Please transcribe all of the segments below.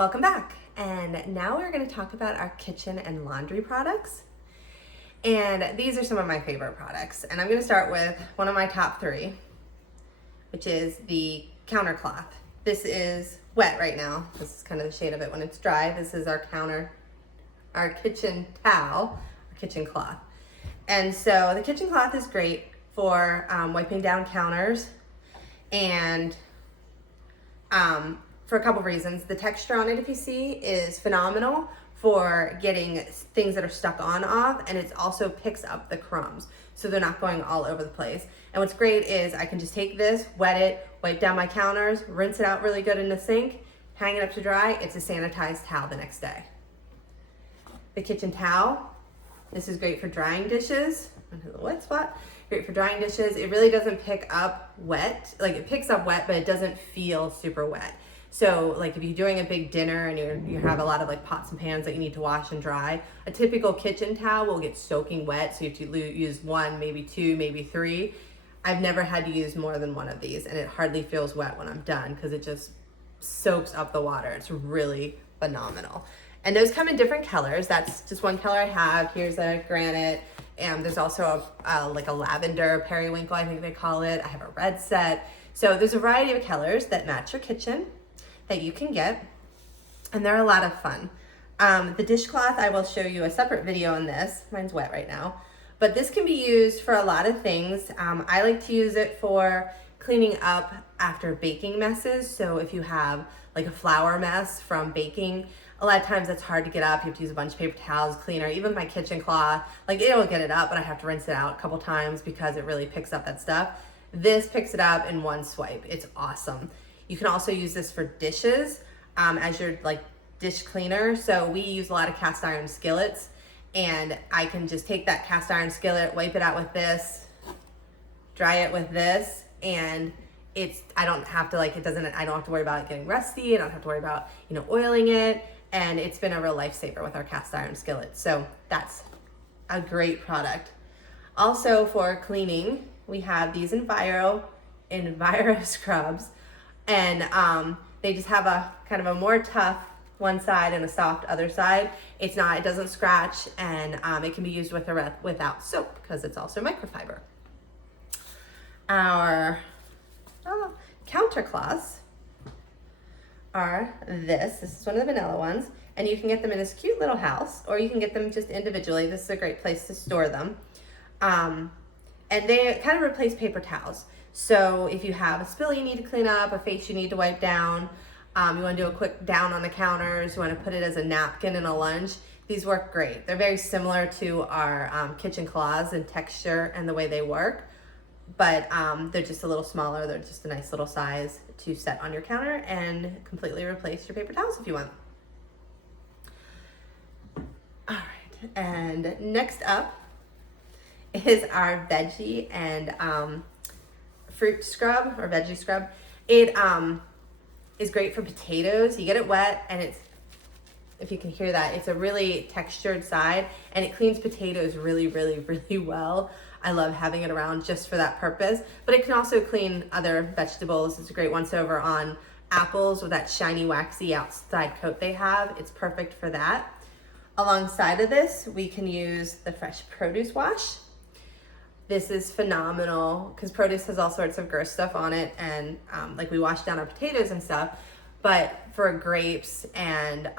Welcome back. And now we're going to talk about our kitchen and laundry products. And these are some of my favorite products. And I'm going to start with one of my top three, which is the counter cloth. This is wet right now. This is kind of the shade of it when it's dry. This is our kitchen towel, our kitchen cloth. And so the kitchen cloth is great for wiping down counters and for a couple reasons. The texture on it, if you see, is phenomenal for getting things that are stuck on off, and it also picks up the crumbs so they're not going all over the place. And what's great is I can just take this, wet it, wipe down my counters, rinse it out really good in the sink, hang it up to dry. It's a sanitized towel the next day. The kitchen towel, this is great for drying dishes. Into the wet spot. Great for drying dishes. It really doesn't pick up wet. Like, it picks up wet, but it doesn't feel super wet. So like if you're doing a big dinner and you have a lot of like pots and pans that you need to wash and dry, a typical kitchen towel will get soaking wet. So you have to use one, maybe two, maybe three. I've never had to use more than one of these, and it hardly feels wet when I'm done because it just soaks up the water. It's really phenomenal. And those come in different colors. That's just one color I have. Here's a granite. And there's also like a lavender periwinkle, I think they call it. I have a red set. So there's a variety of colors that match your kitchen that you can get, and they're a lot of fun. The dishcloth, I will show you a separate video on this. Mine's wet right now, but this can be used for a lot of things. I like to use it for cleaning up after baking messes. So if you have like a flour mess from baking, a lot of times it's hard to get up. You have to use a bunch of paper towels, cleaner, even my kitchen cloth. Like, it'll get it up, but I have to rinse it out a couple times because it really picks up that stuff. This picks it up in one swipe. It's awesome. You can also use this for dishes as your like dish cleaner. So we use a lot of cast iron skillets, and I can just take that cast iron skillet, wipe it out with this, dry it with this, and I don't have to worry about it getting rusty. I don't have to worry about, oiling it. And it's been a real lifesaver with our cast iron skillet. So that's a great product. Also for cleaning, we have these Enviro scrubs. And they just have a kind of a more tough one side and a soft other side. It doesn't scratch, and it can be used with or without soap because it's also microfiber. Our counter cloths are this is one of the vanilla ones, and you can get them in this cute little house, or you can get them just individually. This is a great place to store them. And they kind of replace paper towels. So if you have a spill you need to clean up, a face you need to wipe down, you want to do a quick down on the counters, you want to put it as a napkin in a lunch, these work great. They're very similar to our kitchen cloths in texture and the way they work, but they're just a little smaller. They're just a nice little size to set on your counter and completely replace your paper towels if you want. All right, and next up is our veggie and fruit scrub or veggie scrub. It is great for potatoes. You get it wet, and if you can hear that, it's a really textured side, and it cleans potatoes really, really, really well. I love having it around just for that purpose, but it can also clean other vegetables. It's a great once over on apples with that shiny, waxy outside coat they have. It's perfect for that. Alongside of this, we can use the Fresh Produce Wash. This is phenomenal because produce has all sorts of gross stuff on it, and like we wash down our potatoes and stuff, but for grapes and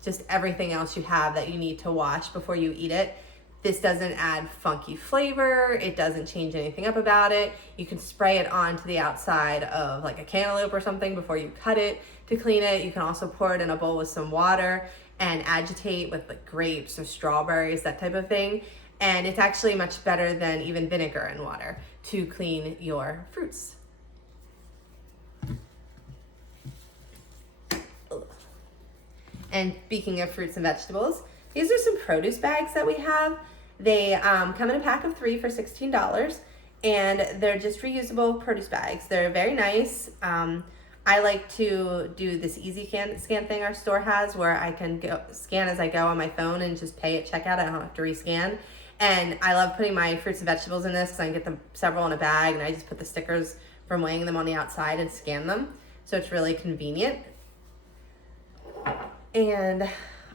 just everything else you have that you need to wash before you eat it, this doesn't add funky flavor. It doesn't change anything up about it. You can spray it onto the outside of like a cantaloupe or something before you cut it to clean it. You can also pour it in a bowl with some water and agitate with like grapes or strawberries, that type of thing. And it's actually much better than even vinegar and water to clean your fruits. And speaking of fruits and vegetables, these are some produce bags that we have. They come in a pack of 3 for $16, and they're just reusable produce bags. They're very nice. I like to do this easy scan thing our store has, where I can scan as I go on my phone and just pay at checkout. I don't have to rescan. And I love putting my fruits and vegetables in this because I can get them several in a bag, and I just put the stickers from weighing them on the outside and scan them. So it's really convenient. And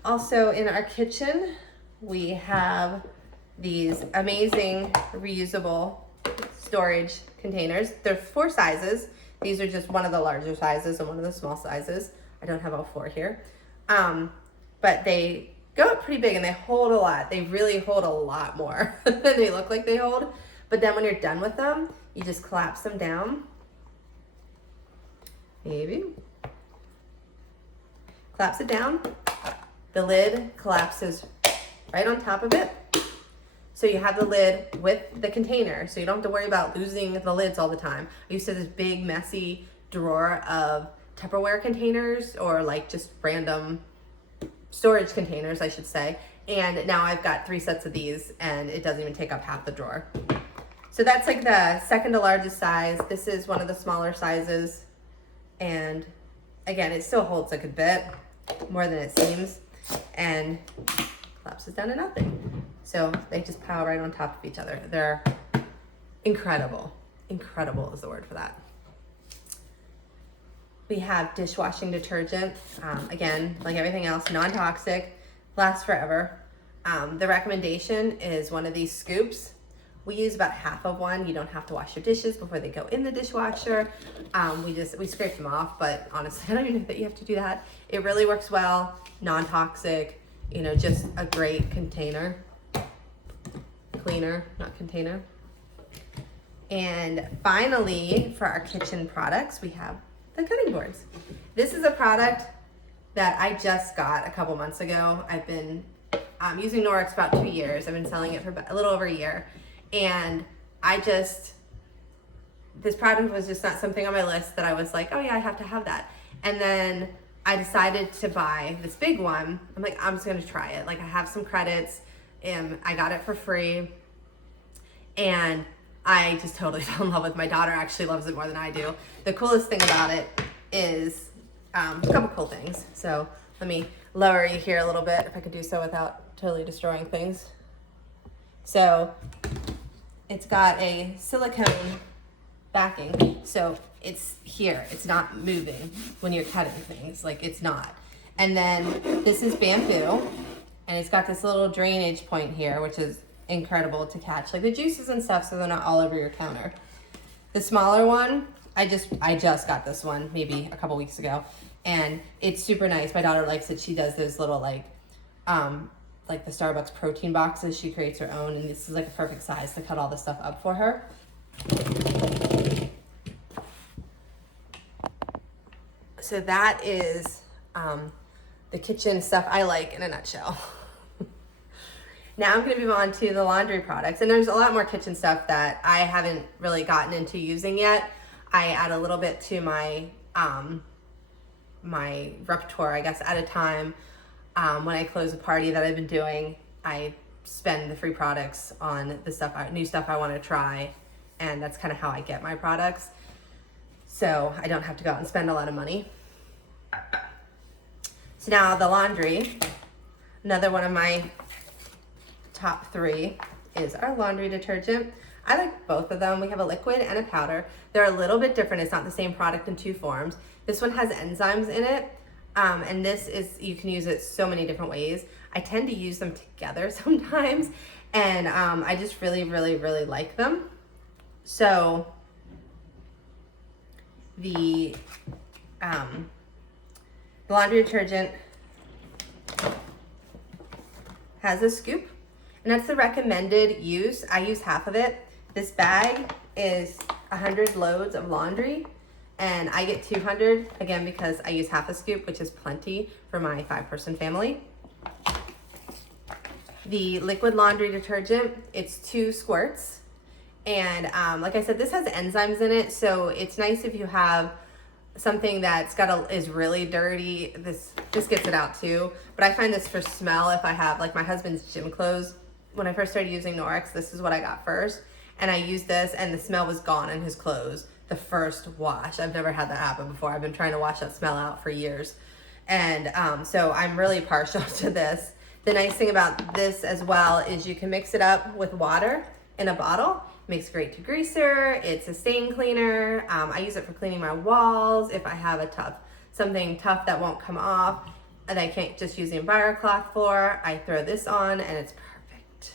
also in our kitchen, we have these amazing reusable storage containers. There's 4 sizes. These are just one of the larger sizes and one of the small sizes. I don't have all 4 here. But they go up pretty big and they hold a lot. They really hold a lot more than they look like they hold. But then when you're done with them, you just collapse them down. Maybe. Collapse it down. The lid collapses right on top of it. So you have the lid with the container, so you don't have to worry about losing the lids all the time. I used to have this big messy drawer of Tupperware containers, or like just random storage containers, I should say. And now I've got 3 sets of these and it doesn't even take up half the drawer. So that's like the second to largest size. This is one of the smaller sizes. And again, it still holds a good bit, more than it seems, and collapses down to nothing. So they just pile right on top of each other. They're incredible. Incredible is the word for that. We have dishwashing detergent. Again, like everything else, non-toxic, lasts forever. The recommendation is one of these scoops. We use about half of one. You don't have to wash your dishes before they go in the dishwasher. We scrape them off, but honestly, I don't even know that you have to do that. It really works well, non-toxic, you know, just a great container. Cleaner, not container. And finally, for our kitchen products, we have the cutting boards. This is a product that I just got a couple months ago. I've been using Norwex about 2 years. I've been selling it for a little over a year. And this product was just not something on my list that I was like, oh yeah, I have to have that. And then I decided to buy this big one. I'm like, I'm just gonna try it. Like, I have some credits and I got it for free. And I just totally fell in love with it. My daughter actually loves it more than I do. The coolest thing about it is a couple cool things. So let me lower you here a little bit, if I could do so without totally destroying things. So it's got a silicone backing. So it's here, it's not moving when you're cutting things, like it's not. And then this is bamboo, and it's got this little drainage point here, which is incredible to catch like the juices and stuff, so they're not all over your counter. The smaller one, I just got this one maybe a couple weeks ago, and it's super nice. My daughter likes it. She does those little like the Starbucks protein boxes. She creates her own, and this is like a perfect size to cut all this stuff up for her. So that is the kitchen stuff I like in a nutshell. Now I'm going to move on to the laundry products, and there's a lot more kitchen stuff that I haven't really gotten into using yet. I add a little bit to my my repertoire, I guess, at a time. When I close a party that I've been doing, I spend the free products on the stuff, new stuff I want to try, and that's kind of how I get my products. So I don't have to go out and spend a lot of money. So now the laundry, another one of my top 3 is our laundry detergent. I like both of them. We have a liquid and a powder. They're a little bit different. It's not the same product in 2 forms. This one has enzymes in it, and this is, you can use it so many different ways. I tend to use them together sometimes, and I just really, really, really like them. So the laundry detergent has a scoop, and that's the recommended use. I use half of it. This bag is 100 loads of laundry, and I get 200, again, because I use half a scoop, which is plenty for my 5-person family. The liquid laundry detergent, it's 2 squirts. And like I said, this has enzymes in it, so it's nice if you have something that's is really dirty. This gets it out too. But I find this for smell, if I have like my husband's gym clothes. When I first started using Norwex, this is what I got first. And I used this, and the smell was gone in his clothes the first wash. I've never had that happen before. I've been trying to wash that smell out for years. And so I'm really partial to this. The nice thing about this as well is you can mix it up with water in a bottle. It makes a great degreaser. It's a stain cleaner. I use it for cleaning my walls if I have something tough that won't come off. that I can't just use the EnviroCloth for, I throw this on and it's perfect.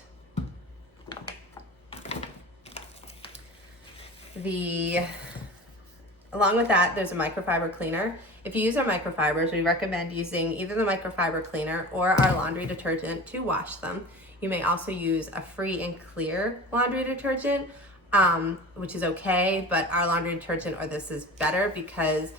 Along with that, there's a microfiber cleaner. If you use our microfibers, we recommend using either the microfiber cleaner or our laundry detergent to wash them. You may also use a free and clear laundry detergent, which is okay, but our laundry detergent or this is better because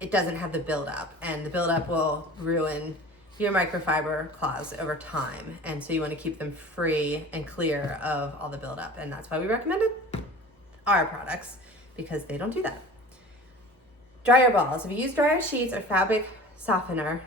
it doesn't have the buildup, and the buildup will ruin your microfiber cloths over time. And so you want to keep them free and clear of all the buildup. And that's why we recommended our products, because they don't do that. Dryer balls. If you use dryer sheets or fabric softener,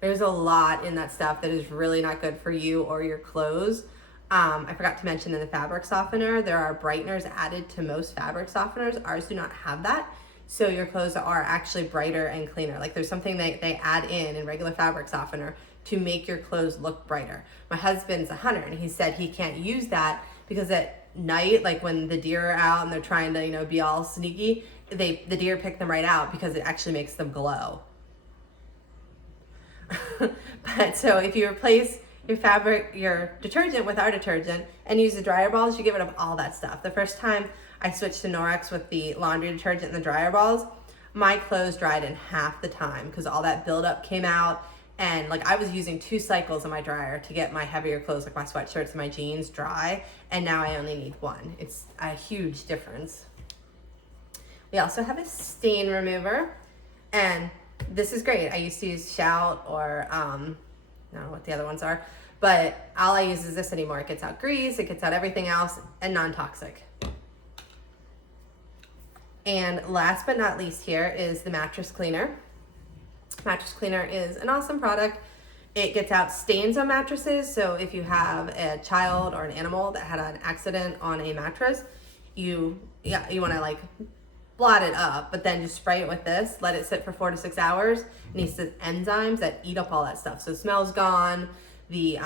there's a lot in that stuff that is really not good for you or your clothes. I forgot to mention in the fabric softener, there are brighteners added to most fabric softeners. Ours do not have that. So your clothes are actually brighter and cleaner. Like there's something they add in regular fabric softener to make your clothes look brighter. My husband's a hunter and he said he can't use that because at night, like when the deer are out and they're trying to, be all sneaky, the deer pick them right out because it actually makes them glow. But so if you replace your detergent with our detergent and use the dryer balls, you get rid of all that stuff. The first time I switched to Norwex with the laundry detergent and the dryer balls, my clothes dried in half the time because all that buildup came out. And like I was using 2 cycles in my dryer to get my heavier clothes, like my sweatshirts and my jeans, dry. And now I only need 1. It's a huge difference. We also have a stain remover, and this is great. I used to use Shout or I don't know what the other ones are, but all I use is this anymore. It gets out grease, it gets out everything else, and non-toxic. And last but not least here is the mattress cleaner. Mattress cleaner is an awesome product. It gets out stains on mattresses. So if you have a child or an animal that had an accident on a mattress, you want to like blot it up, but then just spray it with this, let it sit for 4 to 6 hours. It needs the enzymes that eat up all that stuff. So the smell's gone, the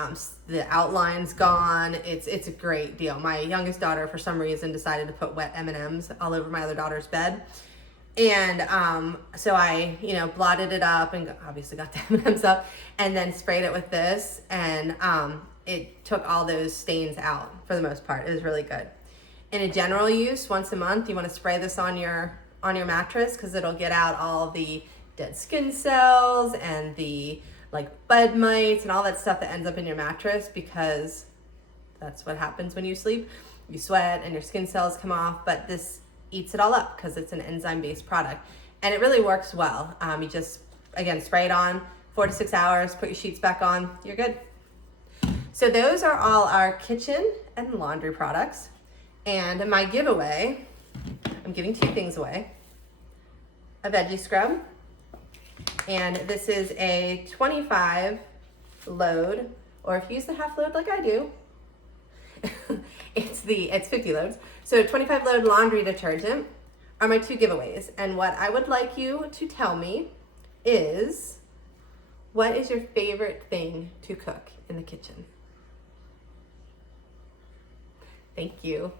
outline's gone. It's a great deal. My youngest daughter, for some reason, decided to put wet M&Ms all over my other daughter's bed. And so I, blotted it up and obviously got the M&Ms up and then sprayed it with this. And it took all those stains out for the most part. It was really good. In a general use, once a month, you want to spray this on your mattress because it'll get out all the dead skin cells and the like bed mites and all that stuff that ends up in your mattress, because that's what happens when you sleep. You sweat and your skin cells come off, but this eats it all up because it's an enzyme-based product. And it really works well. You just, again, spray it on 4 to 6 hours, put your sheets back on, you're good. So those are all our kitchen and laundry products. And my giveaway, I'm giving 2 things away. A veggie scrub. And this is a 25 load, or if you use the half load like I do, it's 50 loads. So 25 load laundry detergent are my 2 giveaways. And what I would like you to tell me is, what is your favorite thing to cook in the kitchen? Thank you.